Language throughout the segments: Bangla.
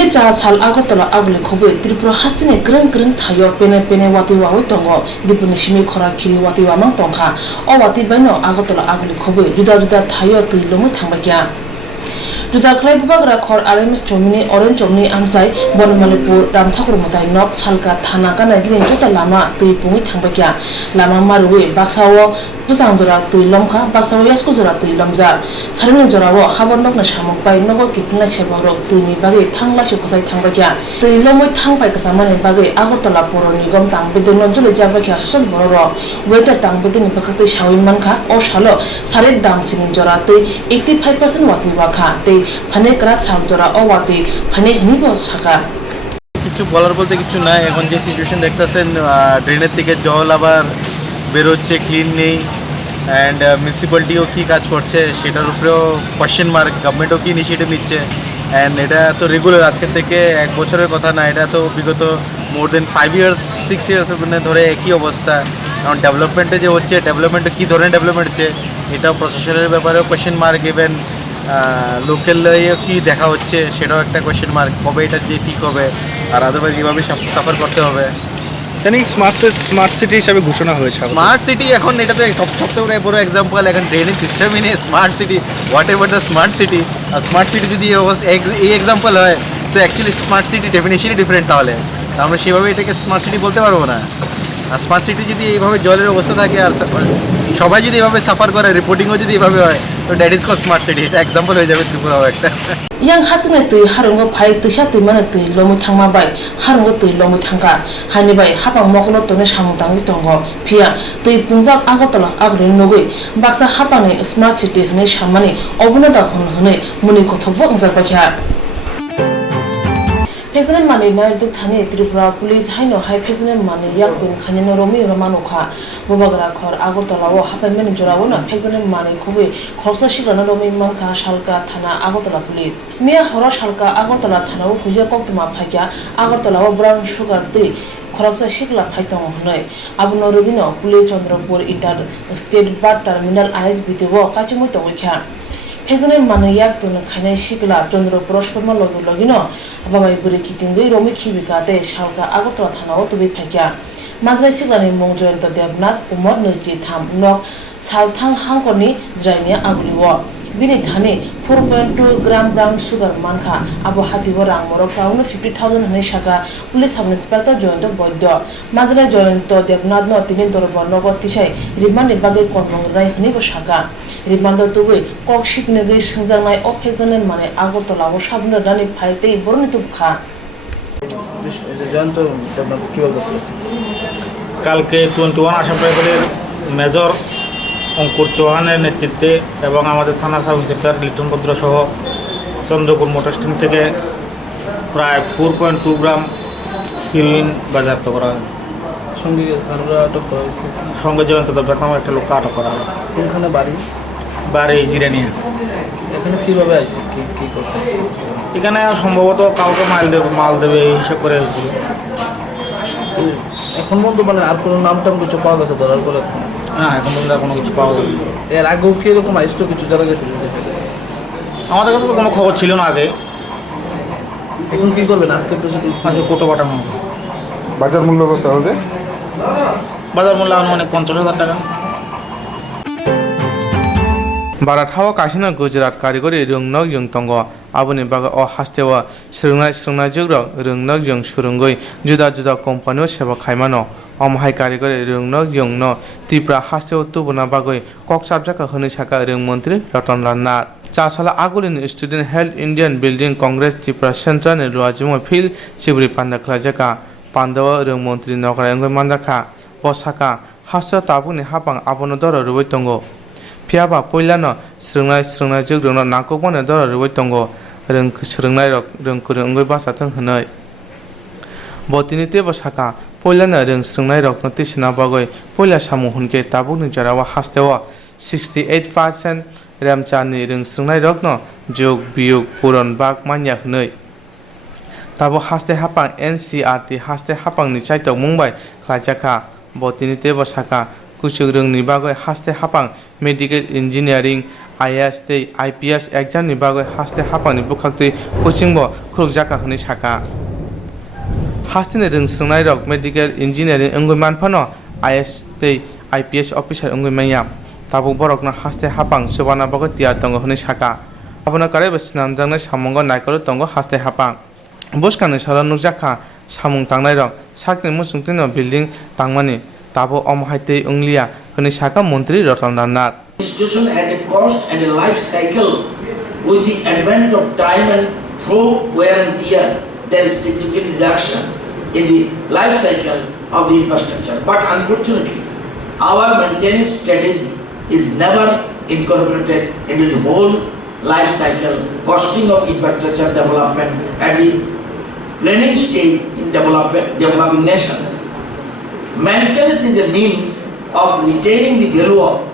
Pune cha sal Agartala agule khobe Tripura hastine greng thayo pene wati wawi tongo dipuni shimi khora kiri wati wamang tongkha o wati baino Agartala agule khobe juda thayo tuilomu thangba Juda khlai bubagra khor RMS chomini orange chomni amsai Bonmalipur Ramthakur matai nok salka thana kana girin jota lama tui pungi thangba kya lama marwe baksawo busang jora tui lomkha baksawo yasko jora tui lomja sarini jorawo habon nok na samuk pai nogo kipna chebaro tui ni bage thangla shukasai thangba kya tui lomoi thangpai kasamane bage Agartala poro nigom tangbede nonjule jaba kya social bororo weather tangbede ni pakate shawin mankha o shalo saret dam sini jora tui 85% wati wakha ফানে করা সামজরা অওয়াতি ফানে হিনিব ছাকা কিছু বলার বলতে কিছু নাই এখন যে সিচুয়েশন দেখতেছেন ড্রেনের থেকে জল আবার বের হচ্ছে ক্লিন নেই এন্ড মিউনিসিপ্যালিটিও কি কাজ করছে সেটার উপরেও কোশ্চেন মার্ক গভর্নমেন্টও কি ইনিশিয়েটিভ নিচ্ছে এন্ড এটা তো রেগুলার আজকে থেকে এক বছরের কথা না এটা তো বিগত মোর দেন 5 ইয়ার্স 6 ইয়ার্স ধরে একই অবস্থা কারণ ডেভেলপমেন্টে যে হচ্ছে ডেভেলপমেন্টে কি ধরনের ডেভেলপমেন্ট হচ্ছে এটা প্রশাসনের ব্যাপারেও কোশ্চেন মার্ক ইভেন লোকাল কি দেখা হচ্ছে সেটাও একটা কোয়েশ্চেন মার্ক কবে এটা যে ঠিক হবে আর আদারওয়াইজ এইভাবে সাফার করতে হবে জানি স্মার্ট সিটি হিসাবে ঘোষণা হয়েছে স্মার্ট সিটি এখন এটা তো সবথেকে বড় এক্সাম্পল এখন ড্রেনেজ সিস্টেমই নেই smart city whatever the smart city আর স্মার্ট সিটি যদি এই এক্সাম্পল হয় তো অ্যাকচুয়ালি স্মার্ট সিটি ডেফিনেশনই ডিফারেন্ট তাহলে আমরা সেভাবে এটাকে স্মার্ট সিটি বলতে পারবো না আর স্মার্ট সিটি যদি এইভাবে জলের অবস্থা থাকে আর সবাই যদি এভাবে সাফার করে রিপোর্টিংও যদি এভাবে হয় তো that is called smart city এটা এক্সাম্পল হয়ে যাবে ত্রিপুরাও একটা yang hasne tui harungo phai tisha tui mana tui lomu thangma bai harungo tui lomu thangka hani bai hapang mokno tone samutang ni tongo phia tui punjab Agartala agre nogui baksa hapane smart city hne samani obunada hne muni kothobo angjak bakha Pheasant money na duk thani Tripura police haino hai pheasant money yak tun khanyano romi romanukha bubagra khor Agartala wo hapai mani jorawo na pheasant money khobe khorsa shigrana romi manka shalka thana Agartala police mia hora shalka Agartala thana wo khuja koktuma phakya Agartala wo brown sugar ti খরকসা শিকলা ফাইতং হনয় আবুনো রবিনো police Chandrapur inter state bus terminal ISBTO কাচিমুই তংখা Pheasant money yak tun khane shikla Chandropur Shorma logino ababai buri kitingui romi khibikate shalka Agartala thanao tubi phakya Madrai siglani mongjoyento Devnath Umar Nurji tham nok salthang hangkoni jrainia aguliwo bini thane 4.2 gram brown sugar mankha abo hatibo rangmoro paunu 50,000 hne shaka police sub inspector joyento boidyo Madrai joyento Devnath no tini dorbo nogo tisai remand bage kormong rai hne bo shaka remand তুই কক শিখনে গই সংজানাই অফেজনের মানে Agartala ও সাবন্দ রানী ফাইতেই বর্ণিত খা কালকে 21 আসাম রাইফেলের মেজর অঙ্কুর চৌহানের নেতৃত্বে এবং আমাদের থানা সাব ইন্সপেক্টর লিটন ভদ্র সহ চন্দ্রপুর মোটর স্ট্যান্ড থেকে প্রায় 4.2 গ্রাম হিরোইন বাজেয়াপ্ত করা হয় সঙ্গে জয়ন্ত দেবনাথ নামে একটা লোককে আটক করা হয় কোনখানে বাড়ি জিরানিয়া এখানে কিভাবে আসছে কি করতে এখানে সম্ভবত কাউকে মাল দেবে এই হিসাব করে হয়েছিল এখন পর্যন্ত মানে আর কোনো নাম টাম কিছু পাওয়া গেছে ধরার পরে না এখন পর্যন্ত কোনো কিছু পাওয়া যায়নি এর আগেও কি এরকম আইসটো কিছু জানা গেছে আমাদের কাছে তো কোনো খবর ছিল না আগে এখন কি করবেন আজকে আজকে কোটো পাঠানো বাজার মূল্য কত হবে বাজার মূল্য আনুমানিক 50,000 টাকা Barathawa kasina Gujarat karigori rungnog yung tongo aboni baga o hastewa srungnai jugrok rungnog yung surungoi juda company seba khaimano omhai karigori rungnog yung no Tripura hastewa tubuna bagoi kok sabjaka honi saka rung mantri Ratan Ranna Chasala agulin student held Indian building Congress Tripura Central ne ruajimo phil sibri pandaklajaka pandawa rung mantri nokrai ngoi mandakha bosaka hastewa tabuni hapang abono doro rubai tongo Piaba poilano srungnai jugrokno nakokmane dora rubai tongo srungnai rok rungkurungoi basa thang hnai botini tebo saka poilano srungnai rok no tisna bagoi poila samu hunke tabukni jarawa hastewa 68% ramchani srungnai rok no jog biyuk puron bak manya hnai tabo haste hapang NCRT haste hapang ni chaitok mumbai khlajaka botini tebo saka kuchugrung ni bagoi haste hapang medical engineering IAS tei IPS exam ni bagoi haste hapani bukhak tei coaching bo khurukjaka hini saka hastini rungsrungnai rok medical engineering ongoi manphano IAS tei IPS officer ongoi manya tabuk borokno haste hapang chobana bagoi tiyar tongo hini saka abono karai snamjangnai samungo naikoro tongo haste hapang boskani sara nukjaka samung tangnai rok sakni musungtino building tangmani tabo omhaitei unglia hini saka mantri Ratan Nath. Institution has a cost and a life cycle. With the advent of time and through wear and tear, there is significant reduction in the life cycle of the infrastructure. But unfortunately, our maintenance strategy is never incorporated into the whole life cycle costing of infrastructure development at the planning stage in developing nations. Maintenance is a means of retaining the value of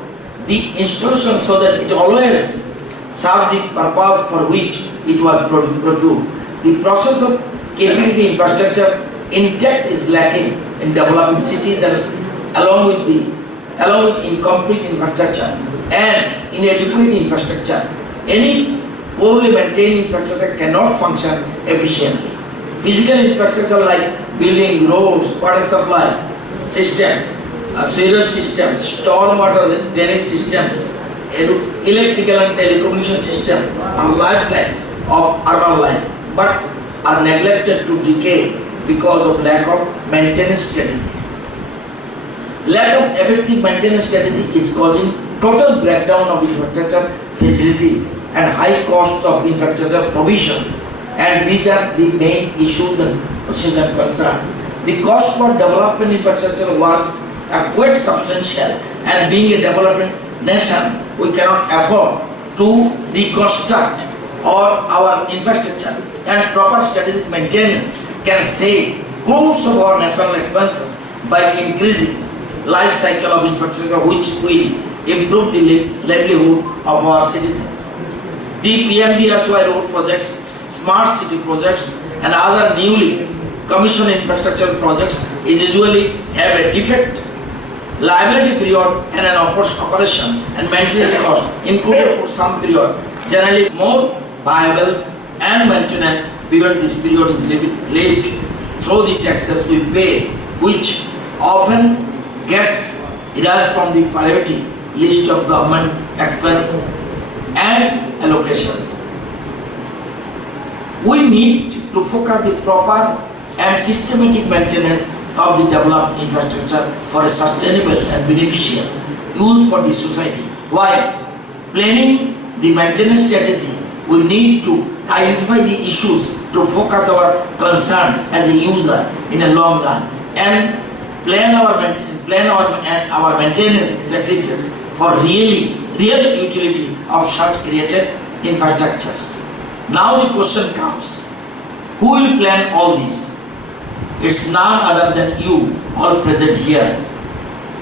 the institution so that it always serves the purpose for which it was procured. The process of keeping the infrastructure intact is lacking in developing cities and along with incomplete infrastructure and inadequate infrastructure. Any poorly maintained infrastructure cannot function efficiently. Physical infrastructure like building, roads, water supply systems, sewage systems, stormwater drainage systems, electrical and telecommunication systems are lifelines of urban life, but are neglected to decay because of lack of maintenance strategy. Lack of effective maintenance strategy is causing total breakdown of infrastructure facilities and high costs of infrastructure provisions, and these are the main issues and concern. The cost for development infrastructure works are quite substantial, and being a development nation, we cannot afford to reconstruct all our infrastructure, and proper strategic maintenance can save crores of our national expenses by increasing life cycle of infrastructure, which will improve the livelihood of our citizens. The PMGSY road projects, smart city projects, and other newly commissioned infrastructure projects is usually have a defect, liability period, and an operation and maintenance cost included for some period. Generally, more viable and maintenance beyond this period is lived through the taxes we pay, which often gets erased from the priority list of government expense and allocations. We need to focus the proper and systematic maintenance of the developed infrastructure for a sustainable and beneficial use for the society. While planning the maintenance strategy, we need to identify the issues to focus our concern as a user in a long run and plan our maintenance practices for real utility of such created infrastructures. Now the question comes, who will plan all this? It's none other than you all present here.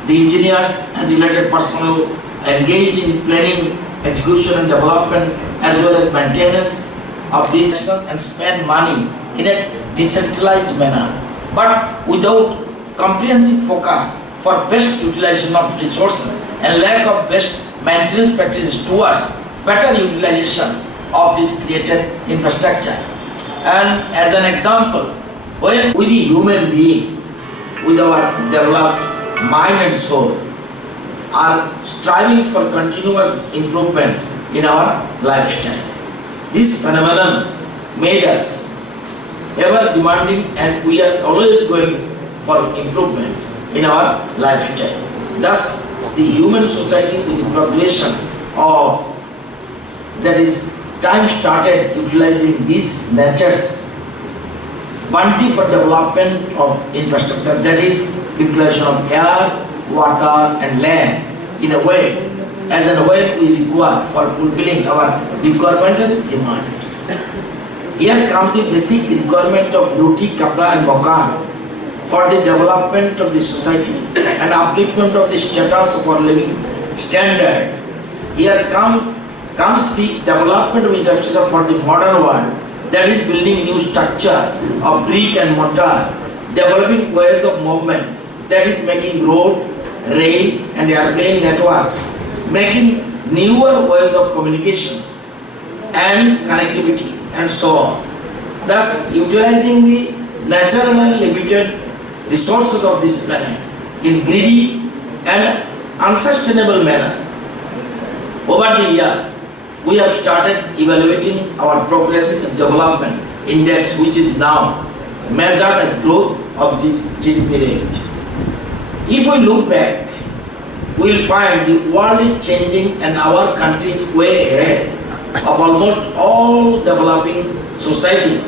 The engineers and related personnel engaged in planning, execution and development as well as maintenance of this and spend money in a decentralized manner. But without comprehensive focus for best utilization of resources and lack of best maintenance practices towards better utilization of this created infrastructure. And as an example, when we the human being with our developed mind and soul are striving for continuous improvement in our lifestyle. This phenomenon made us ever demanding, and we are always going for improvement in our lifestyle. Thus, the human society with the progression of that is time started utilizing these nature's bounty for development of infrastructure, that is utilization of air, water and land in a way as and when we require for fulfilling our requirement and demand. Here comes the basic requirement of roti, kapda and makan for the development of the society and upliftment of the status of our living standard. Here comes the development of infrastructure for the modern world, that is building new structure of brick and mortar, developing ways of movement, that is making road, rail and airplane networks, making newer ways of communications and connectivity and so on. Thus, utilizing the natural and limited resources of this planet in greedy and unsustainable manner. Over the year, we have started evaluating our progress in development index, which is now measured as growth of GDP rate. If we look back, we will find the world is changing and our country is way ahead of almost all developing societies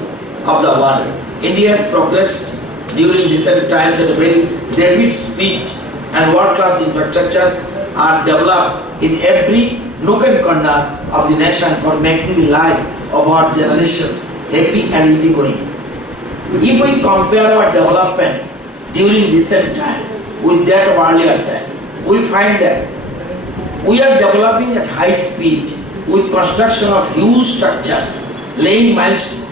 of the world. India has progressed during recent times at a very rapid speed, and world-class infrastructure are developed in every nook and corner of the nation for making the life of our generations happy and easygoing. If we compare our development during recent time with that of earlier time, we find that we are developing at high speed with construction of huge structures, laying miles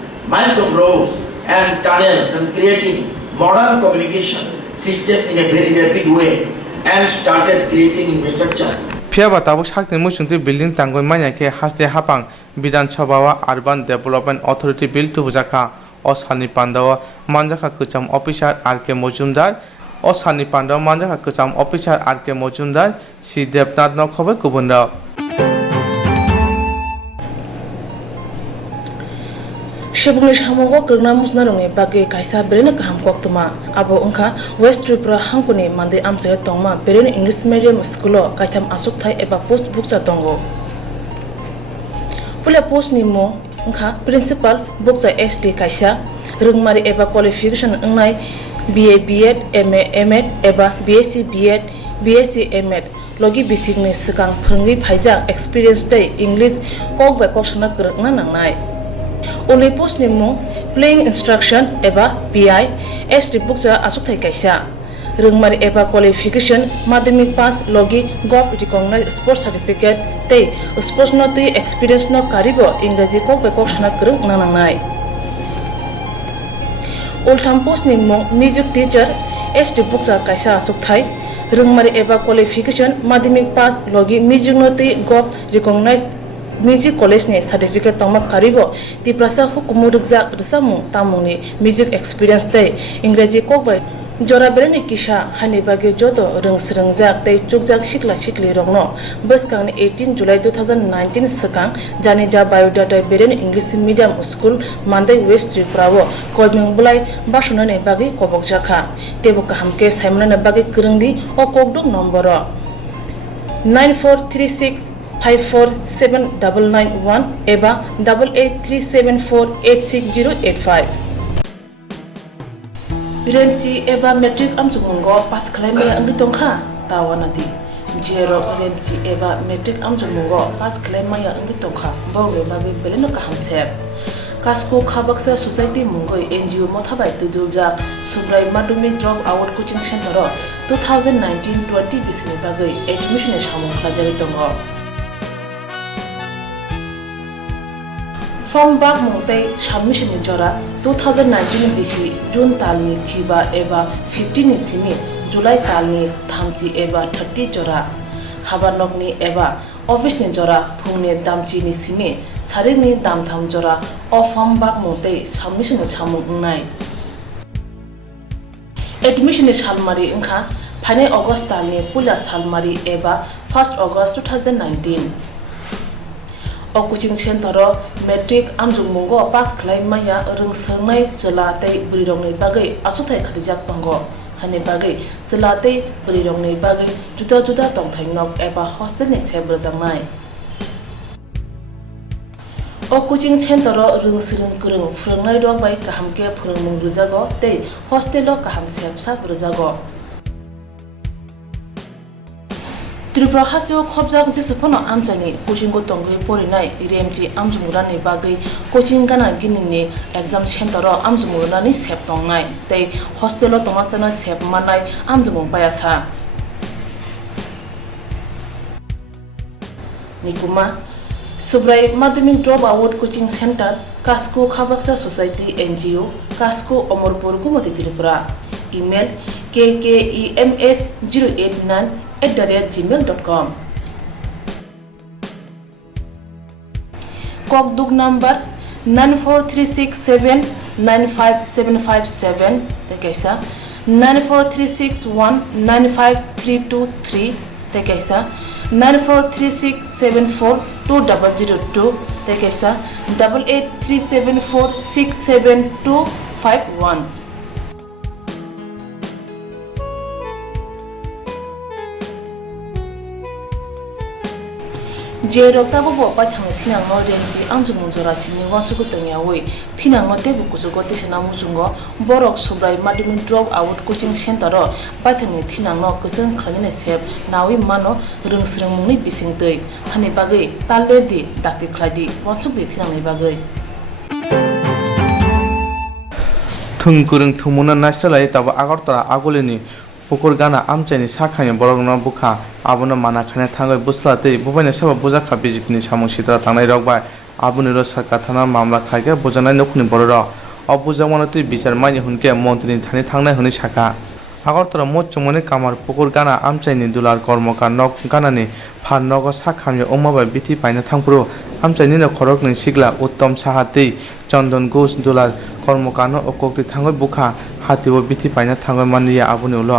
of roads and tunnels and creating modern communication system in a very rapid way and started creating infrastructure. Phiaba tabuk sakni muchungti building tangoi manya ke haste hapang Bidhan Sabha wa Urban Development Authority Bill tubujaka Osani Pandawa manjaka kucham officer RK Mojumdar Osani Pandawa manjaka kucham officer RK Mojumdar si Devnath nokhobe kubunda Shebungli shamogo kirna musna rongi bagi kaisa berena kaham koktuma abo ungka West Tripura hangkuni mande amsaya tongma berena English medium schoolo kaitam asuk thai eba post buksa tongo pula post ni mo ungka principal buksa SD kaisa rungmari eba qualification ungnai BA B.Ed MA M.Ed eba BSc B.Ed BSc M.Ed logi bisik ni sekang phungi phaijak experience dai English kok ba kok sana krangna nangnai only post ni mo playing instruction eba PI SD buksa asuk thai kaisa rungmari eba qualification madhyamik pass logi gov recognized sports certificate tei sports no tei experience no karibo ingraji kok ba kok sana krang nanangnai Oldham post ni mo music teacher SD buksa kaisa asuk thai rungmari eba qualification madhyamik pass logi music no tei gov recognized music college ni certificate tongma karibo tiprasa hukumurukja rsamu tamuni music experience tei ingraji kokbai jora bereni kisha hanibage jodo rungsrungjak tei chukjak sikla sikli rongno baskang 18 July 2019 sakang janija biodata bereni English medium school mandai West Tripura wo koimeng bulai basuna ne bagi kobokjaka tebo kahamke saimna bagi kurungdi o kokdok nomboro 9436 54791 eba 8837486085 Remchi eba metric amjumungo pas kleme angitongkha tawanati jero remchi eba metric amjumungo pas kleme ya angitongkha bawe bagi beleno kahamsep Kasko Khabaksa Society Mungoi NGO Mothabai Tudulja Subrai Madumi Drop Out Coaching Center 2019-20 bisini bagai admission shamung khajari tongo From Bag Monte Submission Jora 2019 BC June Talni Chiba Eva 15 Simi July Talni Thamchi Eva 30 Jora Habanokni Eva Office ni Jora Phungne Damchi ni Simi Saring ni Dam Tham Jora of From Bag Monte Submission Chamung Nai Admission Salmari Inka Pane August Talni Pula Salmari Eva 1st August 2019 O coaching center metric amjungmungo pass claim maya rungsangnai chelate burirongni bagai asuthai khadijak tongo hani bagai chelate burirongni bagai juda juda tongthainok eba hostel ni sebrajangnai O coaching center rungsrung kurung phurungnai rok bai kahamke phurungmung rujago tei hostel o kaham sepsa rujago Tripura hasio khobjak jisapano amjani coaching ko tongoi porinai RMG amjumurani bagai coaching gana ginini exam center amjumurani sep tongnai tei hostel o tomachana sep manai amjumung payasa Nikuma Subrai Madhyamik Drop Out Coaching Center Kasko Khabaksa Society NGO Kasko Omorpur Kumati Tripura Email kkems089@gmail.com Kokduk number 9436795757 tekaisa 9436195323 tekaisa 9436742002 tekaisa 8837467251. Je rokta bo bo pa thang thinang no renji angjung jora sini wasu ko tengya wei thinang no tebu kusu ko tisna mujungo borok subrai madimin drop out coaching center ro pa thang thinang no kusung khanine sep nawi mano rungsrung mungni bising tei hani bagai talle di dakti khladi wasu di thinang ni bagai थुंकुरं थुमुना नास्टलाय तब आगरतला आगुलिनि पुकुर गाना आमचाइनि साखानि बरगना बुखा आबुनो माना खाने थांगै बुस्लाते बुबाइना सबा बुजाखा बिजिपिनि सामुं सिद्रा थांनाय रगबाय आबुनि र सरकार थाना मामला खायगे बुजानाय नखुनि बरर अबुजामानो तै बिचार माइनि हुनके मन्त्रिनि थानि थांनाय हुनि साखा आगरतला मोचमने कामार पुकुर गाना आमचाइनि दुलार कर्मका नक गानानि फान नग साखानि अमाबा बिथि पाइना थांपुरो आमचाइनि न खरकनि सिगला उत्तम साहाते चन्दन घोष दुलार कर्मकानो अकोक्ति थांगै बुखा हातिबो बिथि पाइना थांगै मानिया आबुनि उल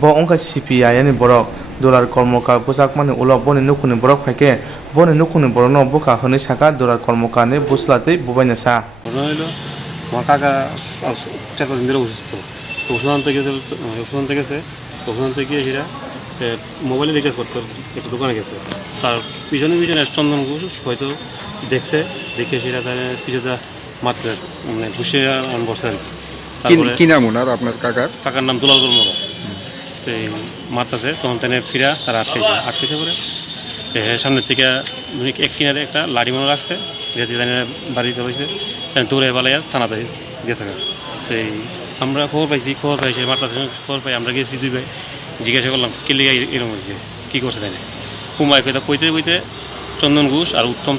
ब अंका सीपीआई नि बरक दुलार कर्मका बुजाक मानि उल बनि नुखुनि बरक फाइके बनि नुखुनि बरनो बुखा हनै साका दुलार कर्मकाने बुसलाते बुबाइना सा হলো আমার কাকা 4 দিন ধরে অসুস্থ তো ওষুধ আনতে গেছে ওষুধ আনতে গিয়ে সেটা মোবাইলে রিচার্জ করতে একটা দোকানে গেছে তার পিছনে চন্দন ঘোষ হয়তো দেখছে দেখে সেটা তার পিছনে মারতে মানে ঘুষে বসে আর তারপরে কি নাম ওনার আপনার কাকার নাম দুলাল কর্মকার তো মারতেছে তখন তাই ফিরা তারা আটকেছে পরে সামনের থেকে এক কিনারে একটা লাড়ি মনে রাখছে যেতে বাড়িতে হয়েছে দৌড়ে পালাইয়া থানাতে গেছে এই আমরা খবর পাইছি মারতেছে খবর পাই আমরা গেছি 2 ভাই জিজ্ঞাসা করলাম কে লিগে এরকম হয়েছে কী করছে তাই কুমায় কইতে চন্দন ঘোষ আর উত্তম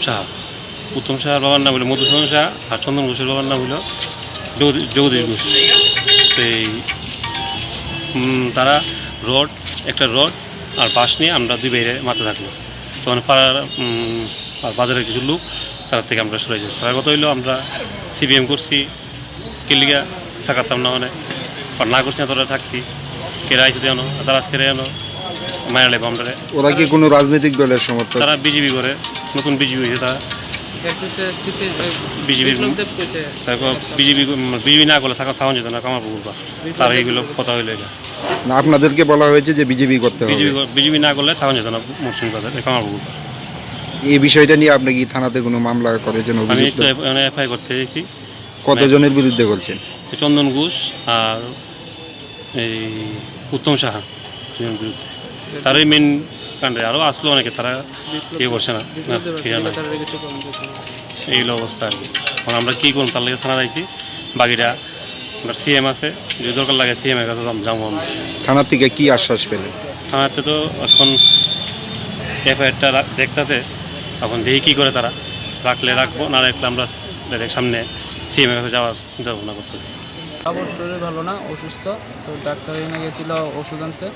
সাহার বাবার নাম হলো মধুসূদন সাহা আর চন্দন ঘোষের বাবার নাম হলো জগদীশ ঘোষ এই তারা একটা রড আর বাঁশ নিয়ে আমরা 2 বাইরে মারতে থাকলো তখন পাড়ার বাজারের কিছু লোক তার থেকে আমরা সরে যাই তার কথা হইলো আমরা সিপিএম করছি কিলিগা থাকাতাম না মানে না করছি না তোরা থাকতি কেরা আইতে জানো তারা আজকে আনো মায়া লেবো আমরা ওরা কি কোনো রাজনৈতিক দলের সমর্থক তারা বিজেপি করে নতুন বিজেপি হয়েছে তারা তারপর বিজেপি না করলে থাকা যেত না কামার পুকুর তার এইগুলো কথা হইলো না আপনাদেরকে বলা হয়েছে যে বিজেপি করতে হবে বিজেপি না করলে থাকা যেত না মৌসুমী কথা কামার পুকুর এই বিষয়টা নিয়ে আপনি কি থানাতে কোনো মামলা করেছেন আমি তো এফআইআর করতে চাইছি কতজনের বিরুদ্ধে করছেন চন্দন ঘোষ আর এই উত্তম সাহা বিরুদ্ধে তারই মেন কাণ্ডে আরও আসলো অনেকে তারা ইয়ে করছে না এইগুলো অবস্থা আর কি এখন আমরা কী করুন তার লাগে থানা যাইছি বাকিরা আমরা সিএম আছে যদি দরকার লাগে সিএমের কাছে যাবো আমরা থানার থেকে কি আশ্বাস পেলেন থানাতে তো এখন এফআইআরটা দেখতেছে এখন দেখি কী করে তারা রাখলে রাখবো না রাখলে আমরা সামনে সিএমের কাছে যাওয়ার চিন্তা ভাবনা করতেছি বাবুর শরীর ভালো না অসুস্থ তো ডাক্তার এনে গেছিলো ওষুধ আনতে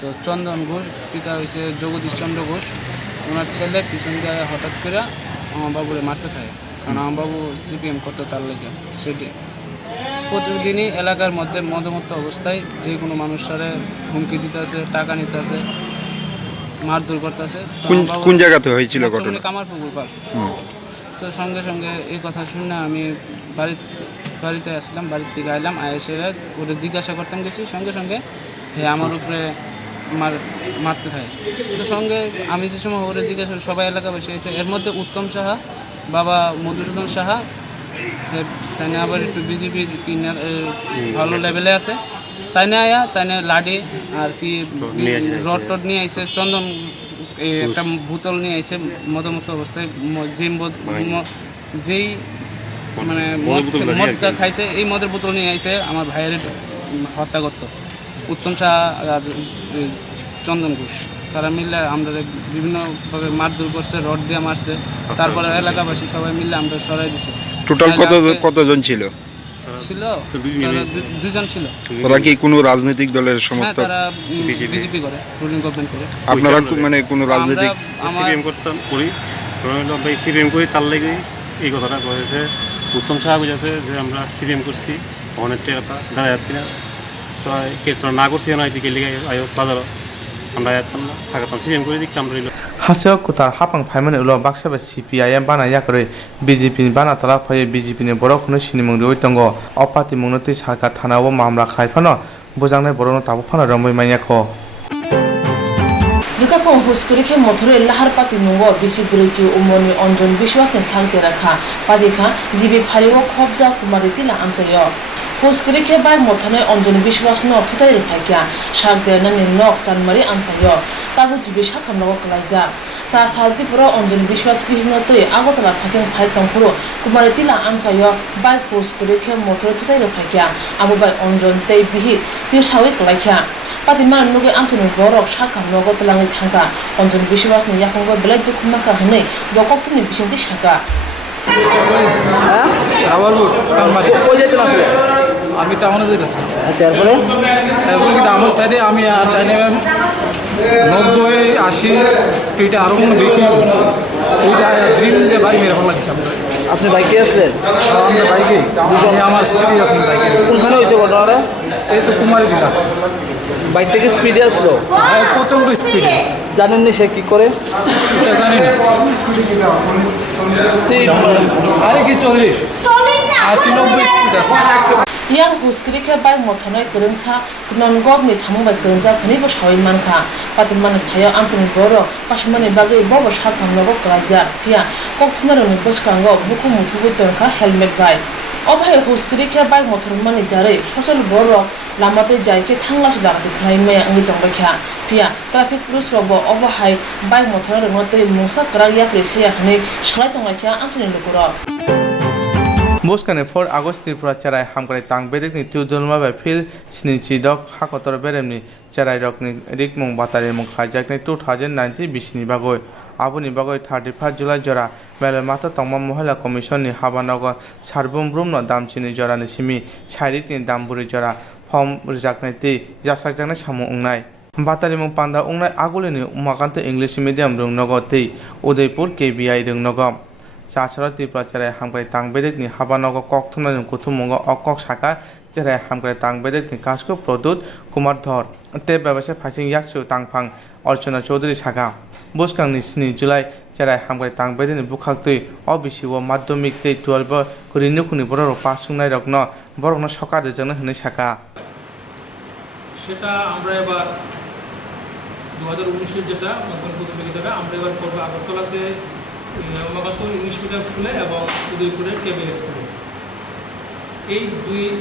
তো চন্দন ঘোষ পিতা হয়েছে জগদীশ চন্দ্র ঘোষ ওনার ছেলে পিছন দিয়ে হঠাৎ করে আমার বাবুরে মারতে থাকে কারণ আমার বাবু সিপিএম করতে তার লেগে সেটি প্রতিদিনই এলাকার মধ্যে মধ্যমত্ত অবস্থায় যে কোনো মানুষের হুমকি দিতে আছে টাকা নিতে আছে মারধর করতে আছে কোন জায়গাতে হয়েছিল ঘটনা কামার পুকুর পার তো সঙ্গে সঙ্গে এই কথা শুনে আমি বাড়িতে আসলাম বাড়ির থেকে আইলাম এসে ওরে জিজ্ঞাসা করতাম গেছি সঙ্গে সঙ্গে আমার উপরে মারতে থাকে তো সঙ্গে আমি যে সময় ওরে জিজ্ঞাসা সবাই এলাকাবাসী এসে এর মধ্যে উত্তম সাহা বাবা মধুসূদন সাহা তাই না আবার একটু বিজেপি ভালো লেভেলে আছে তাই না লাডি আর কি রড টড নিয়ে আইসে চন্দন একটা বোতল নিয়ে আইসে মদমত অবস্থায় যেই মানে মদটা খাইছে এই মদের বোতল নিয়ে আইসে আমার ভাইয়ের হত্যা করতো উত্তম শাহ আর চন্দন ঘোষ তারা মিললে আমরা বিভিন্নভাবে মারধর করছে রড দিয়ে মারছে তারপরে এলাকাবাসী সবাই মিললে আমরা সরাই দিছি টোটাল কতজন ছিল দুজন ছিল ওরা কি কোনো রাজনৈতিক দলের সমর্থক তারা বিজেপি করে রুলিং গভর্নমেন্ট করে আপনারা মানে কোনো রাজনৈতিক সিপিএম করতাম করি হলো ভাই সিপিএম করি তার লেগে এই কথাটা করেছে উত্তম সাহা বুঝেছে যে আমরা সিপিএম করছি অনেক টাকা দেখা যাচ্ছি না তো কে তোরা না করছি না এদিকে লিগে আইস বাজারও আমরা যাচ্তাম না থাকতাম সিপিএম করে দিচ্ছি আমরা হাসিও কুতার হাপাং ফাইমানি উলো বাক্সাবে সিপিআইএম বানাयाखै বিজেপি বানা তলা ফয়ে বিজেপি नि बरखौनो सिनिमुं रoi दंगो अपाति मुंगनति सरकार थानाव मामला खायफानो बुजांनाय बरनो ताबो फाना रंबै मायाखो Rikakong huskuriखे mothore lahar pati nungo bisi guriji umoni onjon biswasne sangte rakha padikha jibi phariwo khobja kumari tila amchayo huskuriखे bai mothone onjon biswasno thutai rikhaikya sagde nani nok chanmari amchayo tabu jibi sakhamno klaija sa salti pura onjon biswas bihino tui agotala phasing phai tongpuru kumari tila amchayo bai huskuriखे mothore thutai rikhaikya abu bai onjon tei bihi piusawi klaikya Patiman nuge amtunu borok sakam nogo telangi thangka onjon biswasni yakonggo belai dukhumaka hne dokokthni bisinti saka রাওয়ালপুর কালমারি কই যেতে না আমি টাউনে যেতেছি তারপরে কি আমার সাইডে আমি আর টাইনে 90-80 স্পিডে আরো বেশি ওইটা ড্রিম যে বাড়ি মেরে ফেলা দিচ্ছে আপনি বাইকে আসলেন আমরা বাইকে আমার স্ত্রী আছে বাইকে কোনখানে হয়েছে ঘটনাটা এই তো কুমারী জেলা বাইক থেকে স্পিডে আসলো প্রচন্ড স্পিডে জানেন না সে কি করে জানি না আরে কি 40 80-90 স্পিড আছে yang huskurikke bai mothonai kurungsa nongok ni samungbai kurungsa khani bo sawin manka patiman thayo amtuni borok pasmani bagi bobo sakam nogo klaija pia kokthumaro ni boskango buku muthubu tonka helmet bai obhai huskurikke bai mothormani jare social borok lamate jaike thanglas dagti khlai maya angi tongbakha pia traffic police robo obhai bai mothor ngote musa kraya preseya khani shlai tonglakha amtuni lokuro Moskane 4 August Tripura Charai Hamkrai Tangbedek ni Tudulma by Phil Snichidok Hakotor Beremni Charai Rokni Rikmung Batari Mung Hajak 2019 Bishni Bagoi Abuni Bagoi 35 July Jora Melamata Tongma Mohela Commission ni Habanogo Sarbum Brumno Damchini Jora ni Simi Chairik ni Damburi Jora Hom Rijaknai Ti Jasakjana Samu Ungnai Batari Mung Panda Ungnai Agulini Umakanto English Medium Rung Nogo Ti Udaipur KBI Rung Nogo Sachara Tripura Charai Hamkrai Tangbedek ni Habanogo Kokthumna ni Kuthumugo Okok Saka Charai Hamkrai Tangbedek ni Kasko Produt Kumar Dhor Te Babase Phasing Yaksu Tangphang Archana Chaudhary Saka Boskang ni 7 July Charai Hamkrai Tangbedek ni Bukhaktui Obisi o Madhyamik Te 12 Kurinu Kuni Borok Pasungnai Rokno Borokno Sokar Rejana Hne Saka সেটা আমরা এবার 2019 এর যেটা নতুন প্রতিযোগিতাটা আমরা এবার করব আগরতলাতে উমাকান্ত ইংলিশ মিডিয়াম স্কুলে এবং উদয়পুরের কেবিএল স্কুলে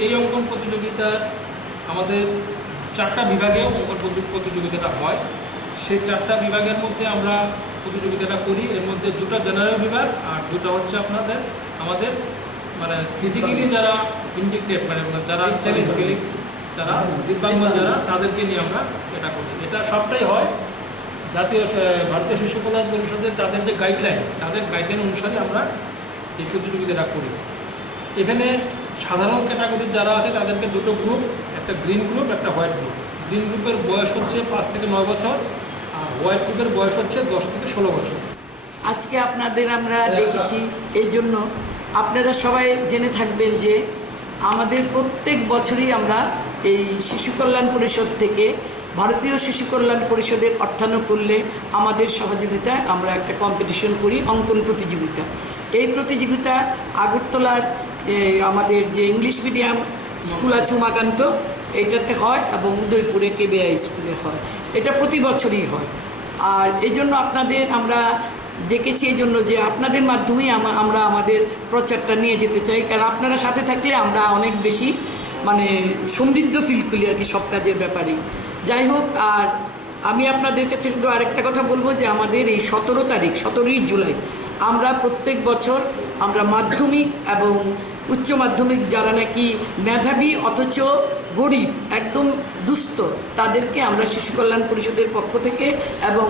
এই অঙ্কন প্রতিযোগিতার আমাদের 4টা বিভাগে অঙ্কন প্রতিযোগিতাটা হয় সেই 4টা বিভাগের মধ্যে আমরা প্রতিযোগিতাটা করি এর মধ্যে 2টা জেনারেল বিভাগ আর 2টা হচ্ছে আমাদের মানে ফিজিক্যালি যারা ইন্ডিকেট মানে যারা চ্যালেঞ্জগুলি যারা দিব্যাঙ্গ যারা তাদেরকে নিয়ে আমরা এটা করি এটা সবটাই হয় জাতীয় ভারতীয় শিশু কল্যাণ পরিষদের তাদের যে গাইডলাইন অনুসারে আমরা এই প্রতিযোগিতাটা করি এখানে সাধারণ ক্যাটাগরির যারা আছে তাদেরকে 2টো গ্রুপ একটা গ্রিন গ্রুপ একটা হোয়াইট গ্রুপ গ্রিন গ্রুপের বয়স হচ্ছে 5 থেকে 9 বছর আর হোয়াইট গ্রুপের বয়স হচ্ছে 10 থেকে 16 বছর আজকে আপনাদের আমরা ডেকেছি এই জন্য আপনারা সবাই জেনে থাকবেন যে আমাদের প্রত্যেক বছরই আমরা এই শিশু কল্যাণ পরিষদ থেকে ভারতীয় শিশু কল্যাণ পরিষদের অর্থানুকূল্যে আমাদের সহযোগিতায় আমরা একটা কম্পিটিশন করি অঙ্কন প্রতিযোগিতা এই প্রতিযোগিতা আগরতলার আমাদের যে ইংলিশ মিডিয়াম স্কুল আছে উমাকান্ত এইটাতে হয় এবং উদয়পুরে কেবিআই স্কুলে হয় এটা প্রতি বছরই হয় আর এই জন্য আপনাদের আমরা ডেকেছি এই জন্য যে আপনাদের মাধ্যমেই আমরা আমাদের প্রচারটা নিয়ে যেতে চাই কারণ আপনারা সাথে থাকলে আমরা অনেক বেশি মানে সমৃদ্ধ ফিল করি আর কি সব কাজের ব্যাপারে যাই হোক আর আমি আপনাদের কাছে শুধু আরেকটা কথা বলবো যে আমাদের এই 17ই জুলাই আমরা প্রত্যেক বছর আমরা মাধ্যমিক এবং উচ্চ মাধ্যমিক যারা নাকি মেধাবী অথচ গরিব একদম দুস্থ তাদেরকে আমরা শিশু কল্যাণ পরিষদের পক্ষ থেকে এবং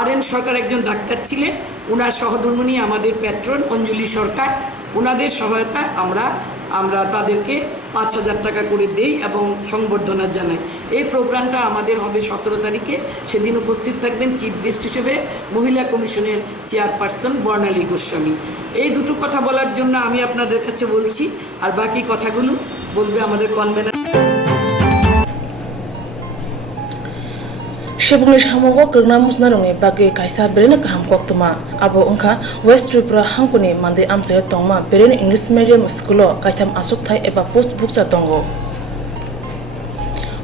আরএন সরকার একজন ডাক্তার ছিলেন ওনার সহধর্মিণী আমাদের প্যাট্রন অঞ্জলি সরকার ওনাদের সহায়তায় আমরা তাদেরকে 5,000 টাকা করে দেই এবং সংবর্ধনা জানাই। এই প্রোগ্রামটা আমাদের হবে 17 তারিখে। সেদিন উপস্থিত থাকবেন চিফ গেস্ট হিসেবে মহিলা কমিশনের চেয়ারপারসন বর্ণালী গোস্বামী। এই দুটো কথা বলার জন্য আমি আপনাদের কাছে বলছি, আর বাকি কথাগুলো বলবে আমাদের convener. Shebungni samogo kerna musnarongni bage kaisa berena kaham koktoma abo ongkha West Tripura hangkuni mande amsayo tongma berena English medium school o kaitam asuk thai eba post buksa tongo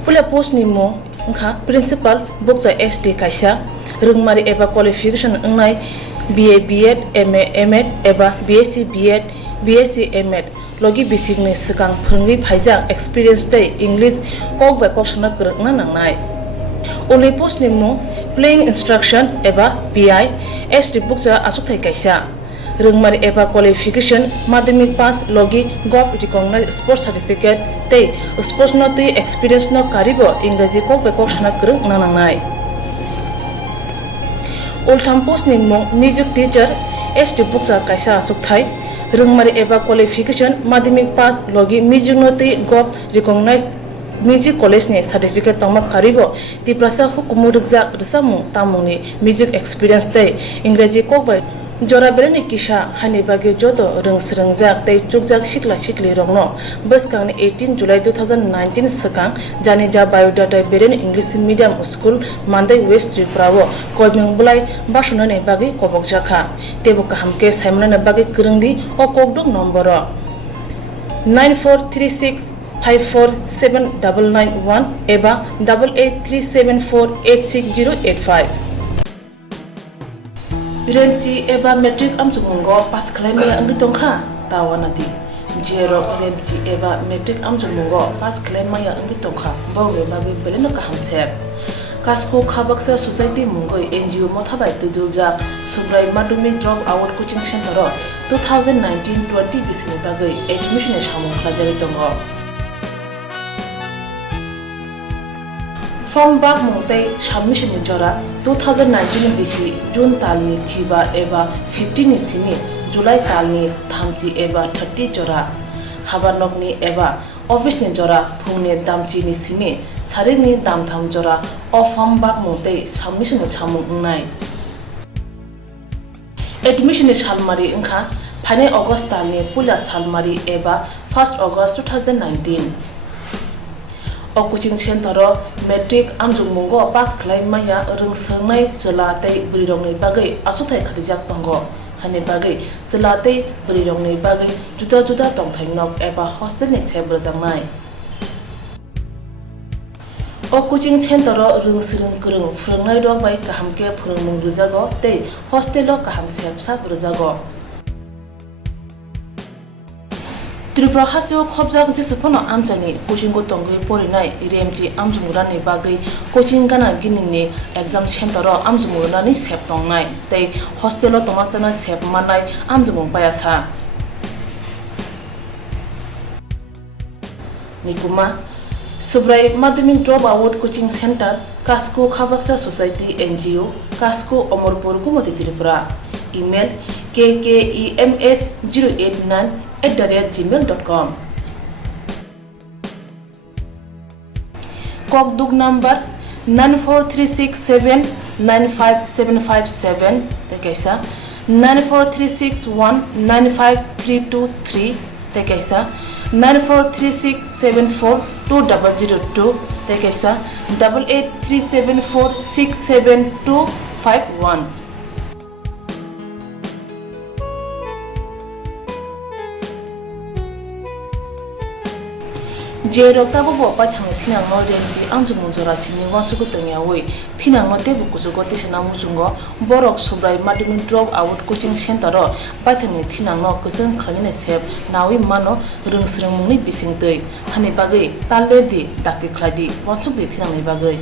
pula post ni mo ongkha principal buksa SD kaisa rungmari eba qualification ongnai BA B.Ed MA M.Ed eba BSc B.Ed BSc M.Ed logi basic ni sekang phunggi phaija experience dai English kok ba kok sana kerna nangnai only post ni mo playing instruction eba PI SD buksa asuk thai kaisa rungmari eba qualification madhyamik pass logi gov recognized sports certificate tei sports no tei experience no karibo ingraji kok ba kok sana kerung nanangnai ultham post ni mo music teacher SD buksa kaisa asuk thai rungmari eba qualification madhyamik pass logi music no tei gov recognized music college ni certificate tongma karibo tiprasa hukumu rukjak rsamu tamuni music experience tei ingraji kokbai jora bereni kisa hani bagi joto rungsrungjak tei chukjak sikla sikli rongno baskang 18 July 2019 sakang jani ja biodata bereni English medium school mandai West Tripura o koibing bulai basuna ne bagi kobok jakha tebo kahamke saimna bagi kerengdi o kokduk number 9436 54791 eba 8837486085 Renci eba metric amjumungo pas kleme angi tongkha tawanati jero renci eba metric amjumungo pas klema ya angi tongkha bawe bagi beleno kahamsep Kasko Khabaksa Society Mungoi NGO Mothabai Tudulja Subrai Madhyamik Drop Out Coaching Center 2019-20 bisini bagai admission samung khajari tongo Form bag mongtai submission jora 2019 bisi June talni thiba eba 15 sini July talni thamchi eba 30 jora habanokni eba office ni jora phungni damchi ni simi saringni damtham jora o form bag mongtai submission samung nai admission salmari ongkha phane August talni pula salmari eba 1st August 2019 O coaching center metric amjungmungo pass khlai maya rungsngai chela tei brirongni bagai asuthai khadijak tongo hani bagai chela tei brirongni bagai juda juda tongthainok eba hostel ni sebrajangnai O coaching center rungsrung kurung phurungnai rok bai kahamke phurungmung rujago tei hostel o kaham sepsa rujago Tripura hasio khobjak jisapano amjani coaching go tongui porinai RMT amjumurani bagai coaching gana ginini exam center ro amjumurani sep tongnai tei hostel o tomachana sep manai amjumung payasa Nikuma Subrai Madhyamik Drop Out Coaching Center Kasko Khabaksa Society NGO Kasko Omorpur Gumati Tripura Email kkems089@gmail.com Kokduk number 9436795757 tekaisa 9436195323 tekaisa 9436742002 tekaisa 8837467251 Je rokta bo pa thang thinang mo renji amjung jora sini wansuku tengya wei thinang mo te buku so goti sina musungo borok subrai Madhyamik Drop Out Coaching Center ro paithani thinang no kusung khanine sep nawi mano rungsrung mungni bising tei hani bagai talle di takti khladi wansuk di thinang ni bagai